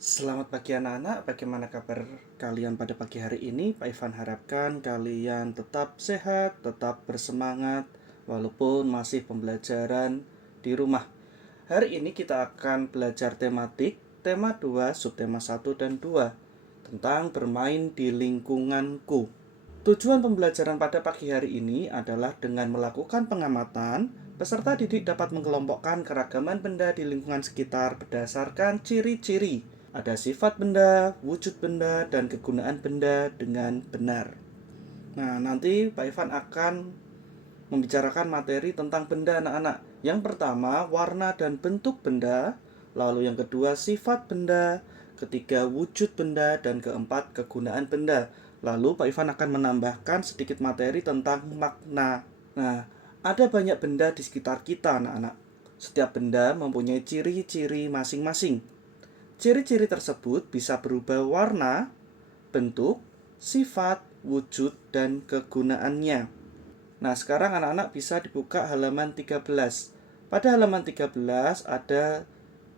Selamat pagi anak-anak, bagaimana kabar kalian pada pagi hari ini? Pak Ivan harapkan kalian tetap sehat, tetap bersemangat, walaupun masih pembelajaran di rumah. Hari ini kita akan belajar tematik, tema 2, subtema 1 dan 2, tentang bermain di lingkunganku. Tujuan pembelajaran pada pagi hari ini adalah dengan melakukan pengamatan, peserta didik dapat mengelompokkan keragaman benda di lingkungan sekitar berdasarkan ciri-ciri. Ada sifat benda, wujud benda, dan kegunaan benda dengan benar. Nah, nanti Pak Ivan akan membicarakan materi tentang benda anak-anak. Yang pertama, warna dan bentuk benda. Lalu yang kedua, sifat benda. Ketiga, wujud benda. Dan keempat, kegunaan benda. Lalu Pak Ivan akan menambahkan sedikit materi tentang makna. Nah, ada banyak benda di sekitar kita anak-anak. Setiap benda mempunyai ciri-ciri masing-masing. Ciri-ciri tersebut bisa berubah warna, bentuk, sifat, wujud, dan kegunaannya. Nah, sekarang anak-anak bisa dibuka halaman 13. Pada halaman 13 ada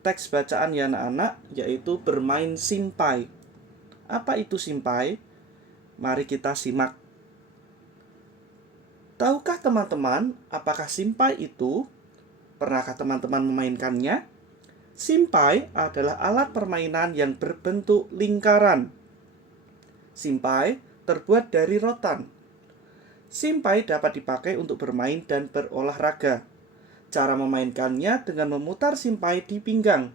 teks bacaan ya anak-anak, yaitu bermain simpai. Apa itu simpai? Mari kita simak. Tahukah teman-teman, apakah simpai itu? Pernahkah teman-teman memainkannya? Simpai adalah alat permainan yang berbentuk lingkaran. Simpai terbuat dari rotan. Simpai dapat dipakai untuk bermain dan berolahraga. Cara memainkannya dengan memutar simpai di pinggang.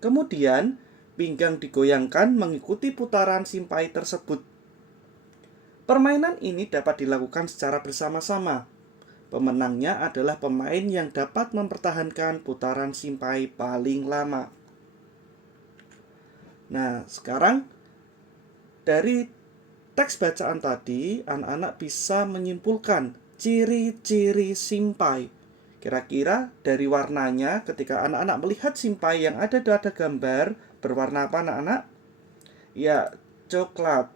Kemudian, pinggang digoyangkan mengikuti putaran simpai tersebut. Permainan ini dapat dilakukan secara bersama-sama. Pemenangnya adalah pemain yang dapat mempertahankan putaran simpai paling lama. Nah, sekarang dari teks bacaan tadi, anak-anak bisa menyimpulkan ciri-ciri simpai. Kira-kira dari warnanya, ketika anak-anak melihat simpai yang ada pada gambar, berwarna apa anak-anak? Ya, coklat.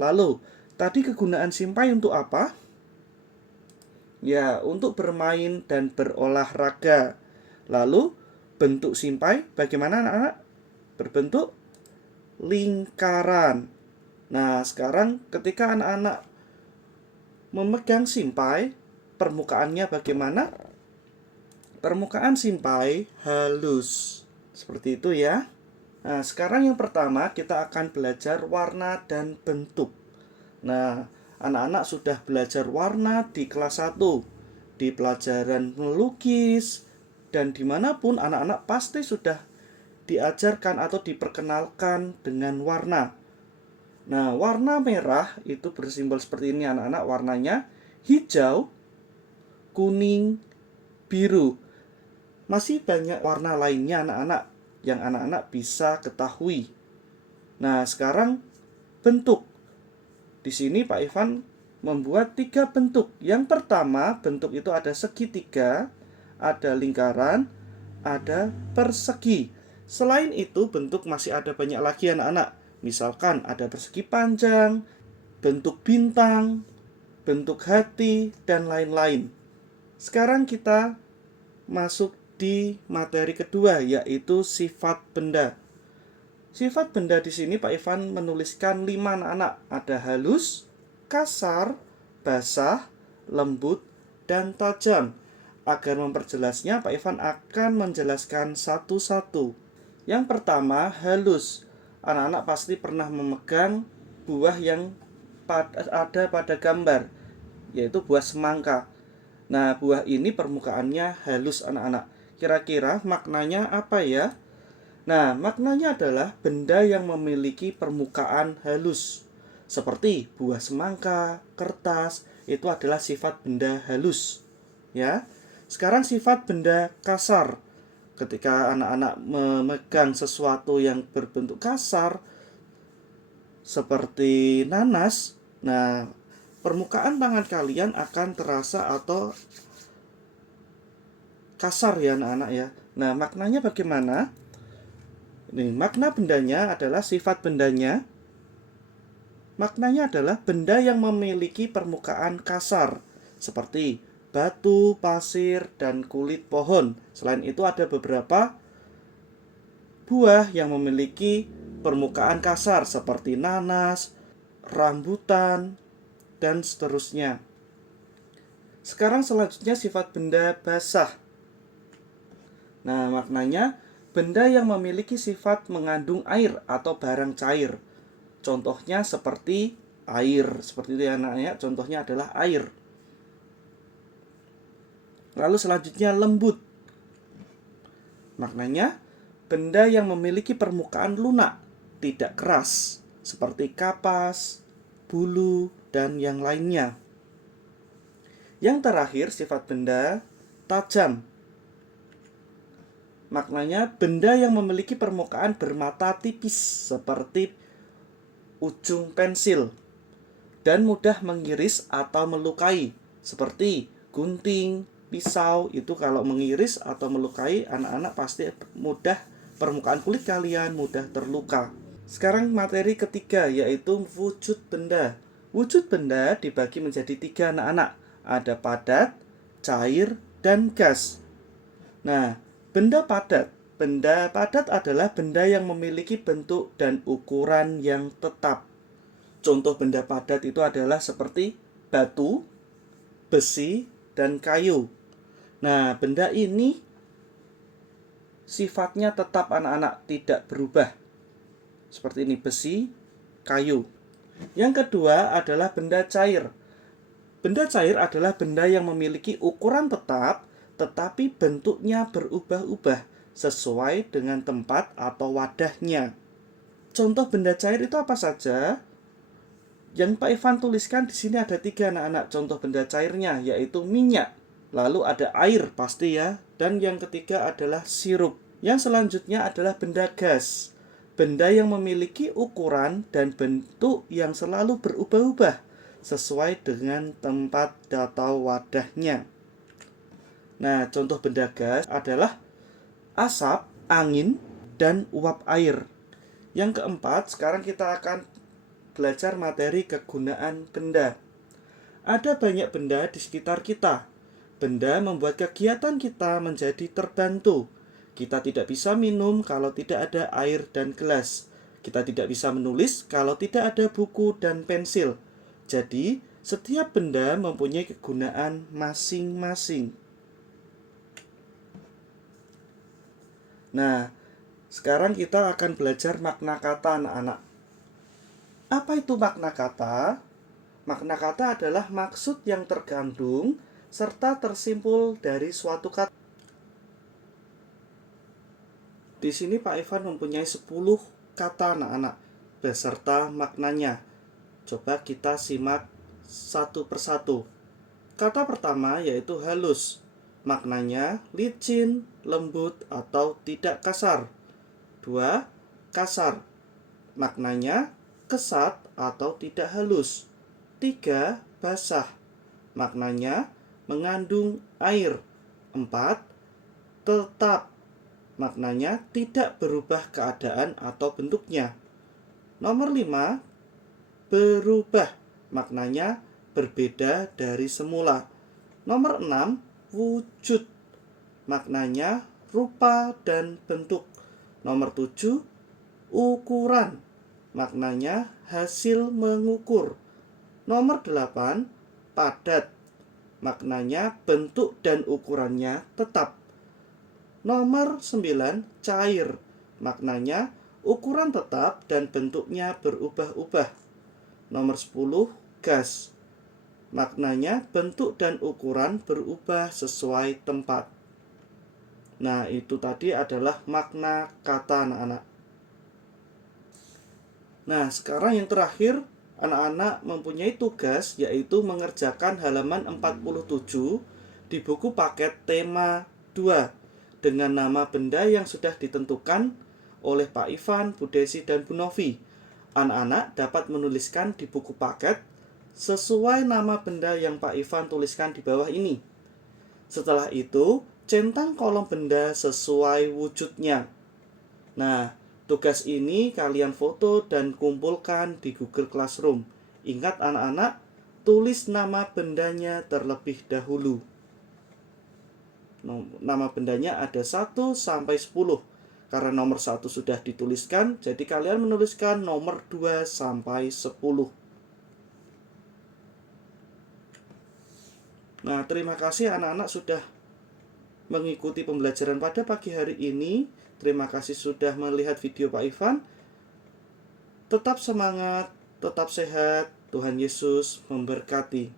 Lalu, tadi kegunaan simpai untuk apa? Ya, untuk bermain dan berolahraga. Lalu, bentuk simpai bagaimana anak-anak? Berbentuk lingkaran. Nah, sekarang ketika anak-anak memegang simpai, permukaannya bagaimana? Permukaan simpai halus. Seperti itu ya. Nah, sekarang yang pertama kita akan belajar warna dan bentuk. Nah, anak-anak sudah belajar warna di kelas 1, di pelajaran melukis, dan dimanapun anak-anak pasti sudah diajarkan atau diperkenalkan dengan warna. Nah, warna merah itu bersimbol seperti ini anak-anak. Warnanya hijau, kuning, biru. Masih banyak warna lainnya anak-anak yang anak-anak bisa ketahui. Nah, sekarang bentuk. Di sini Pak Ivan membuat 3 bentuk. Yang pertama, bentuk itu ada segitiga, ada lingkaran, ada persegi. Selain itu, bentuk masih ada banyak lagi anak-anak. Misalkan ada persegi panjang, bentuk bintang, bentuk hati, dan lain-lain. Sekarang kita masuk di materi kedua, yaitu sifat benda. Sifat benda di sini Pak Ivan menuliskan 5 anak-anak. Ada halus, kasar, basah, lembut, dan tajam. Agar memperjelasnya, Pak Ivan akan menjelaskan satu-satu. Yang pertama, halus. Anak-anak pasti pernah memegang buah yang ada pada gambar, yaitu buah semangka. Nah, buah ini permukaannya halus anak-anak. Kira-kira maknanya apa ya? Nah, maknanya adalah benda yang memiliki permukaan halus. Seperti buah semangka, kertas, itu adalah sifat benda halus. Ya. Sekarang sifat benda kasar. Ketika anak-anak memegang sesuatu yang berbentuk kasar seperti nanas, nah, permukaan tangan kalian akan terasa atau kasar ya anak-anak ya. Nah, maknanya bagaimana? Nih, makna bendanya adalah sifat bendanya. Maknanya adalah benda yang memiliki permukaan kasar, seperti batu, pasir, dan kulit pohon. Selain itu ada beberapa buah yang memiliki permukaan kasar seperti nanas, rambutan, dan seterusnya. Sekarang selanjutnya sifat benda basah. Nah, maknanya benda yang memiliki sifat mengandung air atau barang cair. Contohnya seperti air, seperti itu ya anaknya, contohnya adalah air. Lalu selanjutnya lembut. Maknanya benda yang memiliki permukaan lunak, tidak keras, seperti kapas, bulu, dan yang lainnya. Yang terakhir sifat benda tajam. Maknanya benda yang memiliki permukaan bermata tipis seperti ujung pensil dan mudah mengiris atau melukai seperti gunting, pisau. Itu kalau mengiris atau melukai anak-anak pasti mudah, permukaan kulit kalian mudah terluka. Sekarang materi ketiga yaitu wujud benda. Wujud benda dibagi menjadi 3 anak-anak. Ada padat, cair, dan gas. Nah, benda padat. Benda padat adalah benda yang memiliki bentuk dan ukuran yang tetap. Contoh benda padat itu adalah seperti batu, besi, dan kayu. Nah, benda ini sifatnya tetap anak-anak, tidak berubah. Seperti ini, besi, kayu. Yang kedua adalah benda cair. Benda cair adalah benda yang memiliki ukuran tetap, tetapi bentuknya berubah-ubah sesuai dengan tempat atau wadahnya. Contoh benda cair itu apa saja? Yang Pak Ivan tuliskan di sini ada 3 anak-anak contoh benda cairnya, yaitu minyak, lalu ada air pasti ya, dan yang ketiga adalah sirup. Yang selanjutnya adalah benda gas, benda yang memiliki ukuran dan bentuk yang selalu berubah-ubah sesuai dengan tempat atau wadahnya. Nah, contoh benda gas adalah asap, angin, dan uap air. Yang keempat, sekarang kita akan belajar materi kegunaan benda. Ada banyak benda di sekitar kita. Benda membuat kegiatan kita menjadi terbantu. Kita tidak bisa minum kalau tidak ada air dan gelas. Kita tidak bisa menulis kalau tidak ada buku dan pensil. Jadi, setiap benda mempunyai kegunaan masing-masing. Nah, sekarang kita akan belajar makna kata anak-anak. Apa itu makna kata? Makna kata adalah maksud yang terkandung serta tersimpul dari suatu kata. Di sini Pak Ivan mempunyai 10 kata anak-anak beserta maknanya. Coba kita simak satu persatu. Kata pertama yaitu halus. Maknanya licin, lembut, atau tidak kasar. 2. Kasar. Maknanya kesat atau tidak halus. 3. Basah. Maknanya mengandung air. 4. Tetap. Maknanya tidak berubah keadaan atau bentuknya. Nomor 5. Berubah. Maknanya berbeda dari semula. Nomor 6. Wujud. Maknanya rupa dan bentuk. Nomor 7. Ukuran. Maknanya hasil mengukur. Nomor 8. Padat. Maknanya bentuk dan ukurannya tetap. Nomor 9. Cair. Maknanya ukuran tetap dan bentuknya berubah-ubah. Nomor 10. Gas. Maknanya bentuk dan ukuran berubah sesuai tempat. Nah, itu tadi adalah makna kata anak-anak. Nah, sekarang yang terakhir, anak-anak mempunyai tugas yaitu mengerjakan halaman 47 di buku paket tema 2 dengan nama benda yang sudah ditentukan oleh Pak Ivan, Bu Desi, dan Bu Novi. Anak-anak dapat menuliskan di buku paket sesuai nama benda yang Pak Ivan tuliskan di bawah ini. Setelah itu, centang kolom benda sesuai wujudnya. Nah, tugas ini kalian foto dan kumpulkan di Google Classroom. Ingat anak-anak, tulis nama bendanya terlebih dahulu. Nama bendanya ada 1 sampai 10. Karena nomor 1 sudah dituliskan, jadi kalian menuliskan nomor 2 sampai 10. Nah, terima kasih anak-anak sudah mengikuti pembelajaran pada pagi hari ini. Terima kasih sudah melihat video Pak Ivan. Tetap semangat, tetap sehat. Tuhan Yesus memberkati.